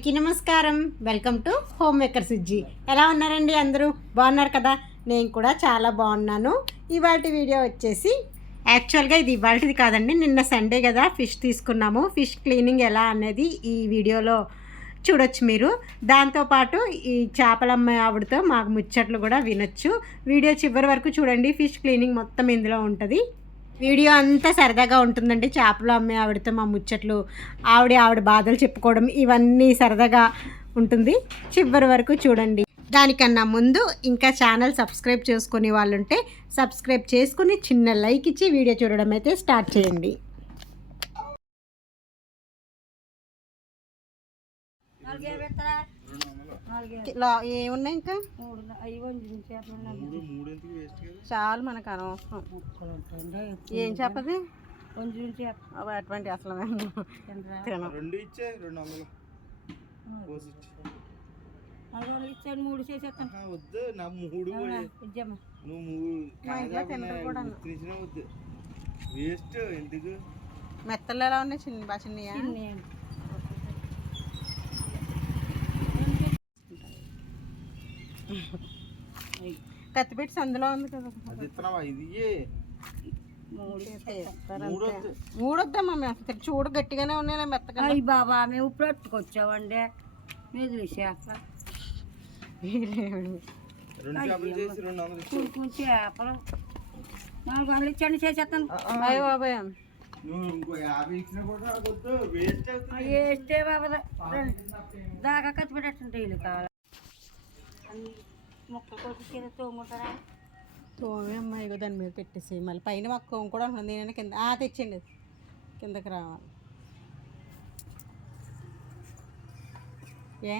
అందరికీ నమస్కారం. Welcome to home maker Sujji. ఎలా ఉన్నారండి? అందరూ బాగున్నారు కదా? నేను కూడా చాలా బాగున్నాను. ఇవాళ వీడియో వచ్చేసి యాక్చువల్గా ఇది ఇవాళది కాదండి, నిన్న సండే కదా ఫిష్ తీసుకున్నాము. ఫిష్ క్లీనింగ్ ఎలా అనేది ఈ వీడియోలో చూడొచ్చు మీరు. దాంతోపాటు ఈ చేపలమ్మ ఆవిడతో మాకు ముచ్చట్లు కూడా వినొచ్చు. వీడియో చివరి వరకు చూడండి. ఫిష్ క్లీనింగ్ మొత్తం ఇందులో ఉంటుంది. వీడియో అంతా సరదాగా ఉంటుందండి. చేపలు అమ్మే ఆవిడతో మా ముచ్చట్లు, ఆవిడ బాధలు చెప్పుకోవడం, ఇవన్నీ సరదాగా ఉంటుంది. చివరి వరకు చూడండి. దానికన్నా ముందు ఇంకా ఛానల్ సబ్స్క్రైబ్ చేసుకునే వాళ్ళు ఉంటే సబ్స్క్రైబ్ చేసుకుని చిన్న లైక్ ఇచ్చి వీడియో చూడడం అయితే స్టార్ట్ చేయండి. ఏమున్నాయి ఇంకా చాలు మనకు అనవసరం. ఏం చెప్పది అటువంటి అసలు ఇచ్చాను 3 చేసేస్తాను. మెత్తలు ఎలా ఉన్నాయి? బాగా చిన్నయా? కత్తిపెట్టి సందులో ఉంది కదా. మూడొద్దమ్మా, మేము చూడు గట్టిగానే ఉన్నాయి మెత్తగా. బాబా మేము ఇప్పుడు పట్టుకొచ్చామండి. మీరు చేపలు చేపలు 400 ఇచ్చండి, చేసేస్తాను. అయ్యో బాబాయ్, వేస్తే బాబా దాకా ఖర్చు పెట్టండి. ఇల్లు కావాలి మొక్కలు కొట్టి తోముంటారా? తోమే అమ్మాయి దాని మీద పెట్టేసి మళ్ళీ పైన మాకు కోమ కూడా ఉంటుంది. నేను కింద తెచ్చండి, కిందకి రావాలి. ఏ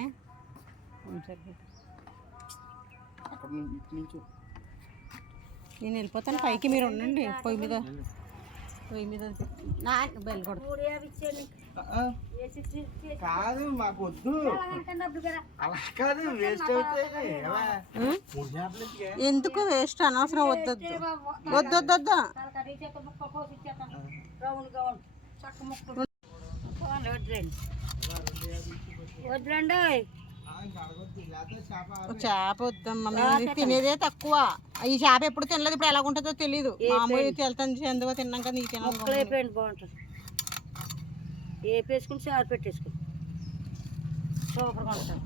నేను వెళ్ళిపోతాను పైకి, మీరు ఉండండి. పొయ్యి మీద నా బెల్ కాదు, మాకు వద్దు. అలా కాదు, వేస్ట్ అవుతాయి. ఎందుకు వేస్ట్? అనవసరం. వద్దొద్దు. వద్దులండి. చేప వద్దమ్మా, మేము తినేదే తక్కువ. ఈ చేప ఎప్పుడు తినలేదు, ఇప్పుడు ఎలా ఉంటుందో తెలియదు. మామూలు వెళ్తాను ఎందుకో తిన్నాం కదా. నీకు అయిపోయింది, బాగుంటుంది. వేసుకుని చారు పెట్టేసుకుని సూపర్గా ఉంటుంది.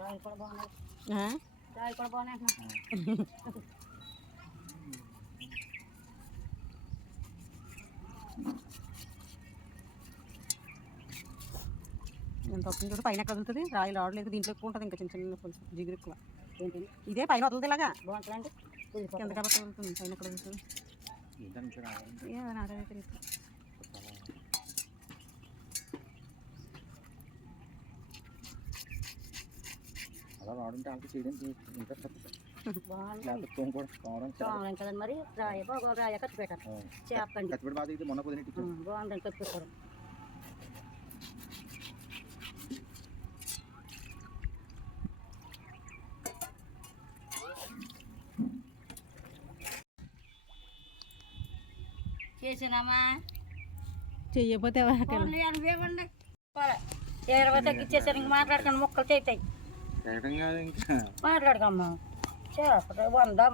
రాయి కూడా బాగున్నాయి. ఎంత వస్తుంది చూడు. పైన కదులుతుంది, రాయిలు ఆడలేదు. దీంట్లో ఎక్కువ ఉంటుంది, ఇంకా చిన్న చిన్న పులుసు జిగురు ఎక్కువ. ఇదే పైన వదులుతుంది, ఇలాగా బాగుంటుందండి. కింద కాబట్టి వదులుతుంది, పైన కదులుతుంది. నాదే తెలియదు. కదండి మరి. రాయ బాగా రాయ ఖర్చు పెట్టాను. చెప్పండి బాగుందని ఖర్చు పెట్టారు. చేసినామా చెయ్యపోతే 20 తగ్గించేసారు. ఇంక మాట్లాడుకుని మొక్కలు చేతాయి. ఎక్కడం కాదు ఇంకా మాట్లాడకమ్మా చేప 100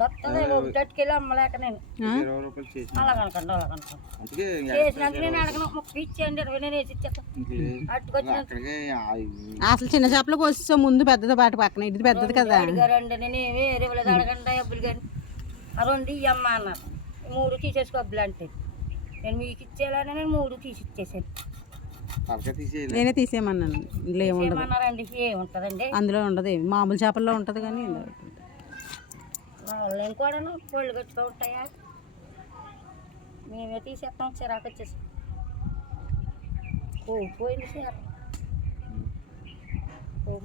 వస్తుంది ఒకటికెళ్ళి అమ్మలేక నేను 20 రూపాయలు చేసి అలాగనుకోండి అలాగనుకోండి అందుకే చేసినాక నేను అడగను 30 ఇచ్చేయండి 20 నేను వేసి ఇచ్చేస్తాను అట్టుకొచ్చిన అక్కడికే అసలు చిన్న చేపలు కోసే ముందు పెద్దది బాట పక్కన ఇది పెద్దది కదా. అడిగారండి నేను వేరే వాళ్ళది అడగండి డబ్బులు కానీ ఆ 2 ఇవ్వమ్మ అన్నారు 3 తీసేసుకో డబ్బులు అంటే నేను మీకు ఇచ్చేయాలని నేను 3 తీసి ఇచ్చేసాను. తలకాయ తీసేయాలి నేనే తీసేయమన్నాను. ఇందులో ఏముండదు, ఏమన్నారండి ఏముంటుందండి అందులో ఉండదు, మామూలు చేపల్లో ఉంటుంది కానీ మా వాళ్ళు ఏం కూడాను కోళ్ళు కట్టుకో ఉంటాయా మేమే తీసేస్తాం చిరాకు వచ్చేసి పోయింది చీర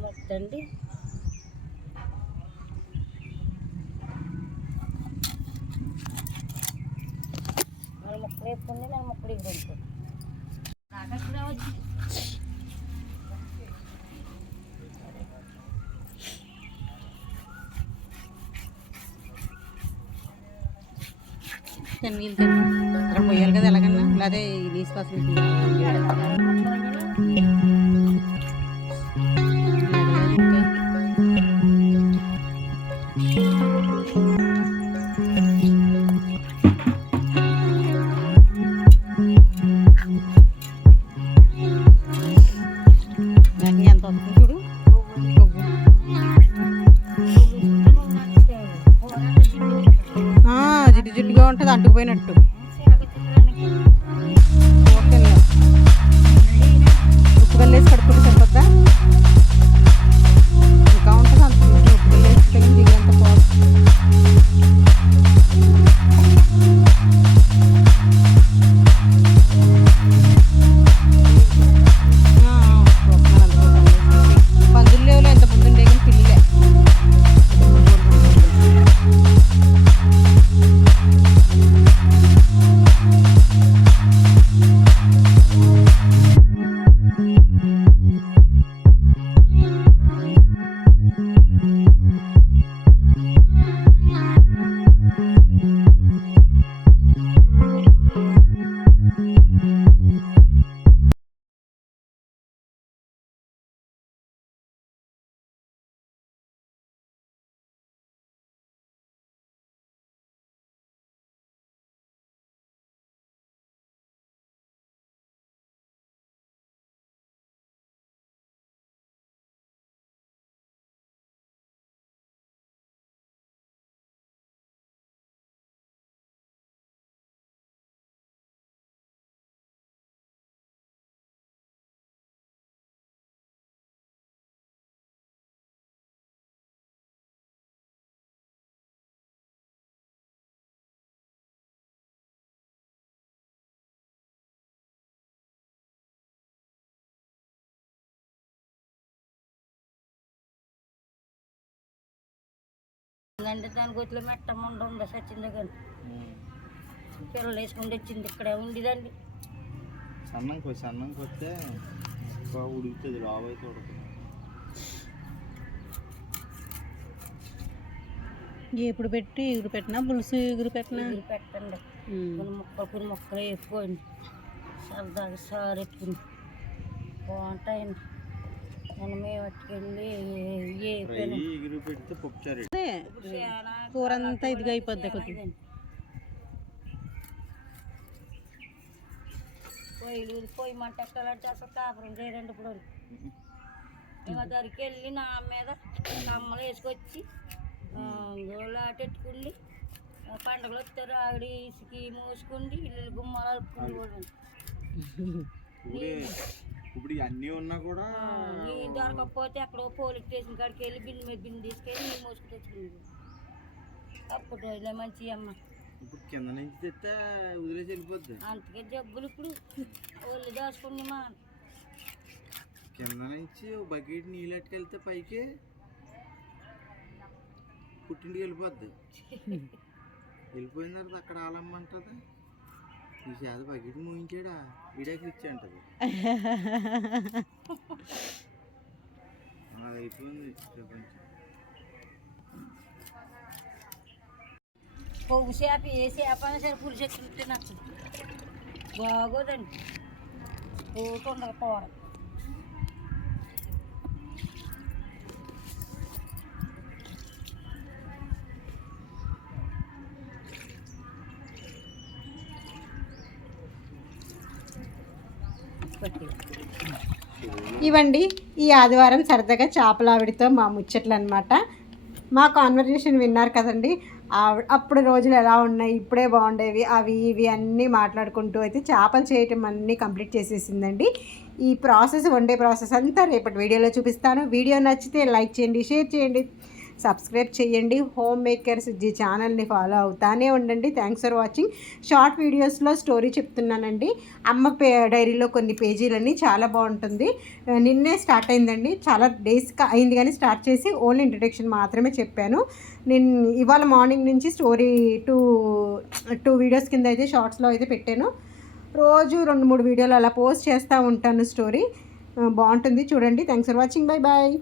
మొత్తండి మన మొక్కలు వేసుకుంది మన మొక్కలు ఎగురుతుంది రావచ్చు అక్కడ పోయాలి కదా ఎలాగన్నా, లేదా నీసు పసలు ఎంత వస్తుంది చూడు. జిడ్డు జిడ్డుగా ఉంటుంది, అంటుకుపోయినట్టు. ఉప్పు కల్లేసి కడుపుకుంటే సరిపోద్దా? ఇంకా ఉంటుంది అంత ఉప్పు కల్లేసి దిగంత పోదు. పందులు లేవులో ఎంత ముందు ఉండే కానీ పిల్లలే. అంటే దాని గొత్తులో మెట్టమ్మ ఉందా సచ్చింది కానీ పిల్లలు వేసుకుంటూ వచ్చింది ఇక్కడే ఉండేదండి. సన్నం కొస్తే ఉడుకుతుంది, లావు అయితే ఉడుకుతుంది. ఎప్పుడు పెట్టి ఎగురు పెట్టినా పులుసు ఎగురు పెట్టినా పెట్టండి కొన్ని మొక్కలు వేసుకోండి సరదాగా సారు ఎత్తుకుని బాగుంటాయండి. మనం పట్టుకెళ్ళి ఎగురు పెడితే పప్పుచారు కూర అంతా ఇదిగా అయిపోద్ది కొద్దిగా. పొయ్యి మంట ఎక్కాలంటే అసలు కాపురం చేయరండి ఇప్పుడు మేము దానికి వెళ్ళి నా మీద అమ్మలు వేసుకొచ్చి గోళ్ళు ఆటెట్టుకుండి పండుగలు వస్తారు ఆవిడ ఇసుకి మూసుకుండి ఇల్లు గుమ్మాలు అలుపుకుండి ఇప్పుడు అన్నీ ఉన్నా కూడా నీళ్ళు దొరకకపోతే అక్కడ పోలీస్ స్టేషన్ కాడికి వెళ్ళి బిందు తీసుకెళ్ళి నీళ్ళు మోసుకు తెచ్చుకునేది. అప్పుడు రోజులే మంచి అమ్మ. ఇప్పుడు కింద నుంచి తెస్తే వదిలేసి వెళ్ళిపోద్ది. అందుకే జబ్బులు ఇప్పుడు ఒళ్ళు దాచుకుని మా కింద నుంచి బకెట్ నీళ్ళు ఎట్టుకెళ్తే పైకి పుట్టింటికి వెళ్ళిపోద్ది. వెళ్ళిపోయిన తర్వాత అక్కడ ఆలమ్మంటుంది, ఈ చేత బకెట్ ముగించాడా వీడియోకి ఇచ్చి అంటది. అది అయిపోయింది ప్రపంచం. కొవ్వు చేప ఏ చేప అయినా సరే పులుసు ఎత్తుంటే నచ్చదు, బాగోదండి. పోటు ఉండకపోవడం పట్టి ఇవండి ఈ ఆదివారం సరదాగా చేపలావిడితో మా ముచ్చట్లు అనమాట. మా కాన్వర్జేషన్ విన్నారు కదండి. అప్పుడు రోజులు ఎలా ఉన్నాయి, ఇప్పుడే బాగుండేవి, అవి ఇవి అన్నీ మాట్లాడుకుంటూ అయితే చేపలు చేయటం అన్నీ కంప్లీట్ చేసేసిందండి. ఈ ప్రాసెస్, వండే ప్రాసెస్ అంతా రేపటి వీడియోలో చూపిస్తాను. వీడియో నచ్చితే లైక్ చేయండి, షేర్ చేయండి, సబ్స్క్రైబ్ చేయండి. హోమ్ మేకర్ సుజ్జి ఛానల్ని ఫాలో అవుతానే ఉండండి. Thanks for watching. షార్ట్ వీడియోస్లో స్టోరీ చెప్తున్నానండి. అమ్మ డైరీలో కొన్ని పేజీలన్నీ చాలా బాగుంటుంది. నిన్నే స్టార్ట్ అయిందండి, చాలా డేస్ అయింది కానీ స్టార్ట్ చేసి ఓన్లీ ఇంట్రడక్షన్ మాత్రమే చెప్పాను. నేను ఇవాళ మార్నింగ్ నుంచి స్టోరీ టూ వీడియోస్ కింద అయితే షార్ట్స్లో అయితే పెట్టాను. రోజు 2-3 వీడియోలు అలా పోస్ట్ చేస్తూ ఉంటాను. స్టోరీ బాగుంటుంది, చూడండి. Thanks for watching. Bye bye.